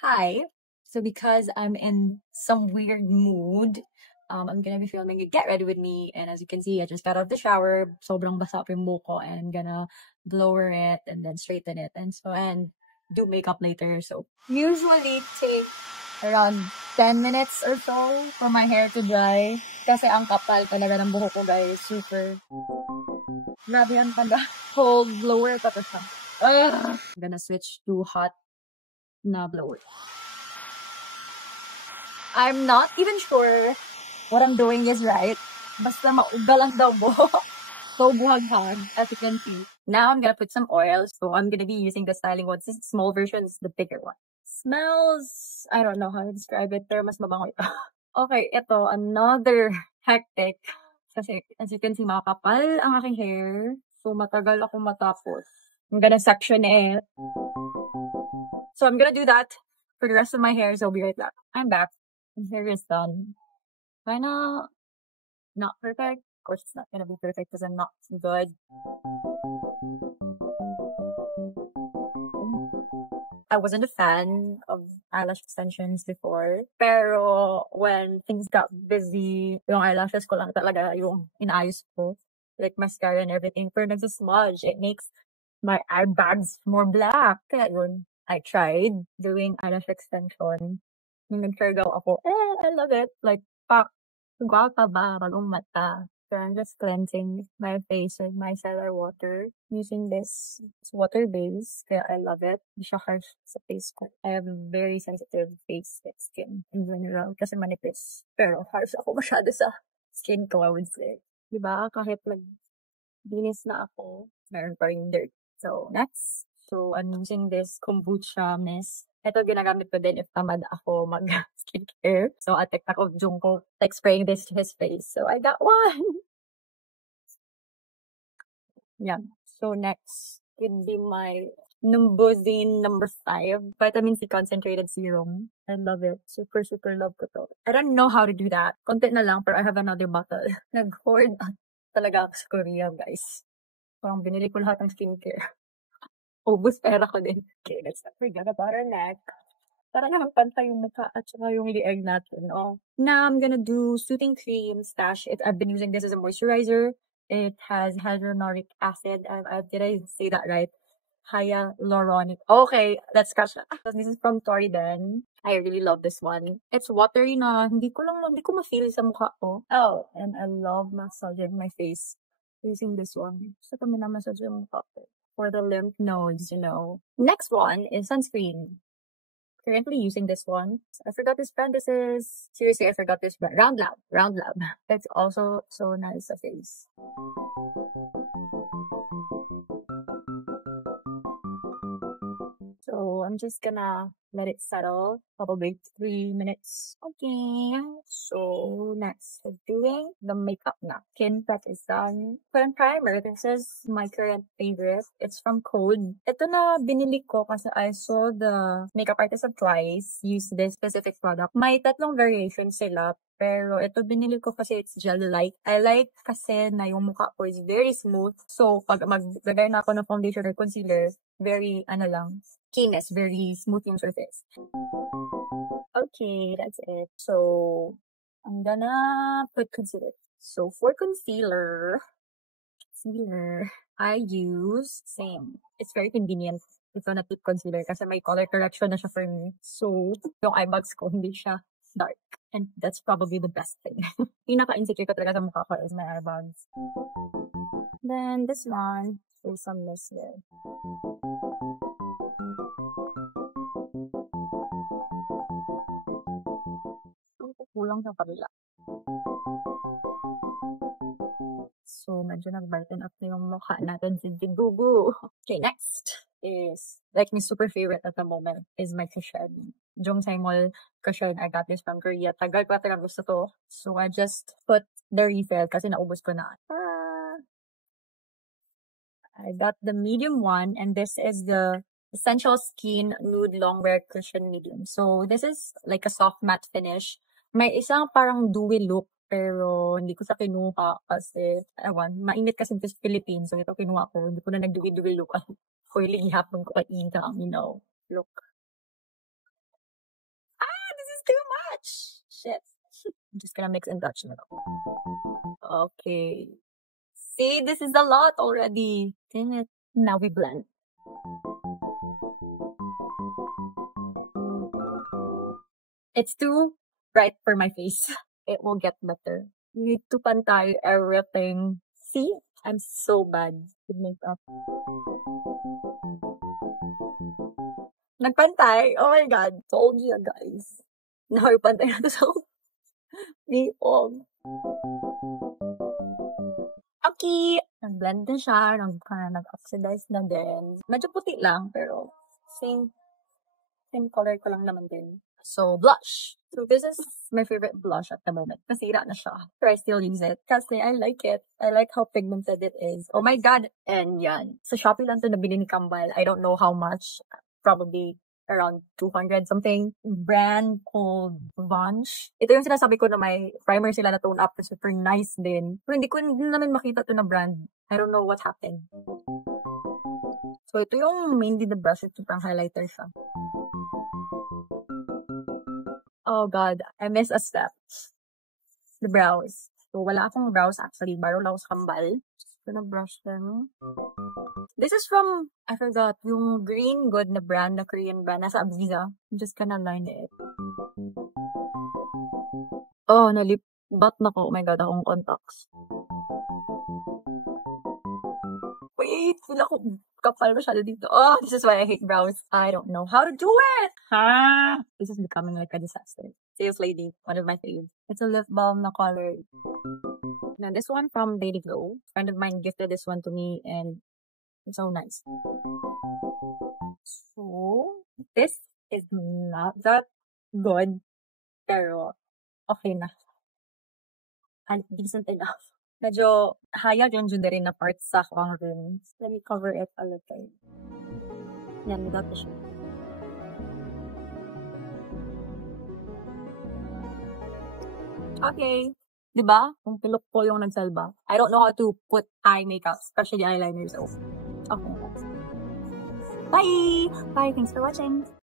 Hi. So because I'm in some weird mood, I'm gonna be filming a Get Ready With Me. And as you can see, I just got out of the shower. Sobrang basa pa yung buhok ko, and I'm gonna blower it and then straighten it and do makeup later. So usually take around 10 minutes or so for my hair to dry. Kasi ang kapal talaga ng buhok ko, guys. Super. Grabe yan pala. Cold blower pa to siya. Ugh. I'm gonna switch to hot na blower. I'm not even sure what I'm doing is right. Basta maugal ang daw buhok. So buhaghag, as you can see. Now I'm gonna put some oil. So I'm gonna be using the styling one. This is the small version, this is the bigger one. Smells, I don't know how to describe it, pero mas mabango ito. Okay, ito, another hectic. Kasi as you can see, makakapal ang aking hair. So matagal ako matapos. I'm gonna section it. So I'm gonna do that for the rest of my hair, so I'll be right back. I'm back. My hair is done. Kinda not perfect. Of course, it's not gonna be perfect because I'm not good. I wasn't a fan of eyelash extensions before. Pero when things got busy, yung eyelashes ko lang talaga yung inaayos ko. Like mascara and everything. Pero nagsasmudge. It makes my eye bags more black. Kaya yun, I tried doing eyelash extension. Nung nag-Siargao ako, I love it. Like, pak, gwapa ba, bagong mata. So I'm just cleansing my face with micellar water using this. It's water base, kaya I love it. Hindi siya harsh sa face ko. I have a very sensitive face and skin in general kasi manipis. Pero harsh ako masyado sa skin ko, I would say. Diba? Kahit dinis na ako, meron pa rin dirt. So, next. So, I'm using this kombucha mist. Ito ginagamit ko din if tamad ako mag-skincare. So, atek ako Jungkook, like spraying this to his face. So, I got one! Yeah. So, next would be my Numbuzine number 5 vitamin C concentrated serum. I love it. Super, super love ko to. I don't know how to do that. Konti na lang, pero I have another bottle. Nag-hoard talaga ako sa Korea, guys. Parang binili ko lahat ng skincare. Ubus pera ko din. Okay, let's not forget about our neck. Para naman pantay yung mukha at saka yung lieg natin. Oh. Now, I'm gonna do Soothing Cream Stash. I've been using this as a moisturizer. It has hyaluronic acid. Did I say that right? Hyaluronic. Okay, let's scratch that. This is from Toriden. I really love this one. It's watery na hindi ko ma-feel sa mukha ko. Oh, and I love massaging my face using this one. Gusto ko minamassage yung mukha ko for the lymph nodes, you know. Next one is sunscreen. Currently using this one. I forgot this brand. Seriously, I forgot this brand. Round Lab. It's also so nice sa face. So I'm just gonna let it settle, probably 3 minutes. Okay. So next, we're doing the makeup na. Skin prep is done. Current primer, this is my current favorite. It's from Code. Ito na binili ko kasi I saw the makeup artist of Twice use this specific product. May tatlong variations sila. Pero ito binili ko kasi it's gel-like. I like kasi na yung mukha ko is very smooth. So, pag maglagay na ako ng foundation or concealer, very, keenness, very smooth yung surface. Okay, that's it. So, I'm gonna put concealer. So, for concealer, I use same. It's very convenient. Ito na tip concealer kasi may color correction na siya for me. So, yung eye bags ko, hindi siya dark. And that's probably the best thing. Pinaka-insecure ko talaga sa mukha ko is my eye bags. Then, this one, there's some mist there. Kulang sa kabila. So, medyo nag-brighten up na yung mukha natin si Gugu. Okay, next is, like, my super favorite at the moment is my cushion. Jung Saimol cushion. I got this from Korea. Tagal ko talaga gusto to. So, I just put the refill kasi naubos ko na. I got the medium one, and this is the Essential Skin Nude Longwear Cushion Medium. So, this is like a soft matte finish. May isang parang dewy look, pero hindi ko siya kinuha kasi, mainit kasi sa Philippines. So, ito kinuha ko. Hindi ko na nag-dewy look. Oily hapon ko kainang, look. is too much. Shit. I'm just gonna mix and touch na lang. Okay. See, this is a lot already. Damn it. Now we blend. It's too bright for my face. It will get better. You need to pantay everything. See? I'm so bad with makeup. Nagpantay? Oh my God. Told you guys. Now pantay na to sa people. Okay. Nag-blend din siya. Nag-oxidize na din. Medyo puti lang, pero same color ko lang naman din. So, blush. So, this is my favorite blush at the moment. Nasira na siya. But I still use it. Kasi I like it. I like how pigmented it is. Oh my God. And yan. Sa Shopee lang to nabili ni Kambal. I don't know how much. Probably around 200 something. Brand called Vanish. Ito yung sinasabi ko na may primer sila na tone up. Super nice din. Pero hindi ko naman makita to na brand. I don't know what happened. So, ito yung mainly the brush. Ito pang highlighter siya. Oh God, I missed a step. The brows. So, wala akong brows actually. Baro lang ako sa Kambal. Just gonna brush them. This is from, I forgot, yung Green Good na brand, na Korean brand. Nasa Abiza. I'm just gonna line it. Oh, nalipat na ko. Oh my God, akong contacts. Wait, feel ako kapal masyado dito. Oh, this is why I hate brows. I don't know how to do it. This is becoming like a disaster. Sales Lady, one of my faves. It's a lip balm na color. Now, this one from Lady Glow. A friend of mine gifted this one to me and it's so nice. So, this is not that good. Pero, okay na. And decent enough. Medyo hayag yung rin na parts sa akong rim. Let me cover it a little. Yan, without the shape. Okay. Diba? Kung pilok ko yung nagsalba. I don't know how to put eye makeup, especially eyeliner. So, okay. Bye! Bye, thanks for watching.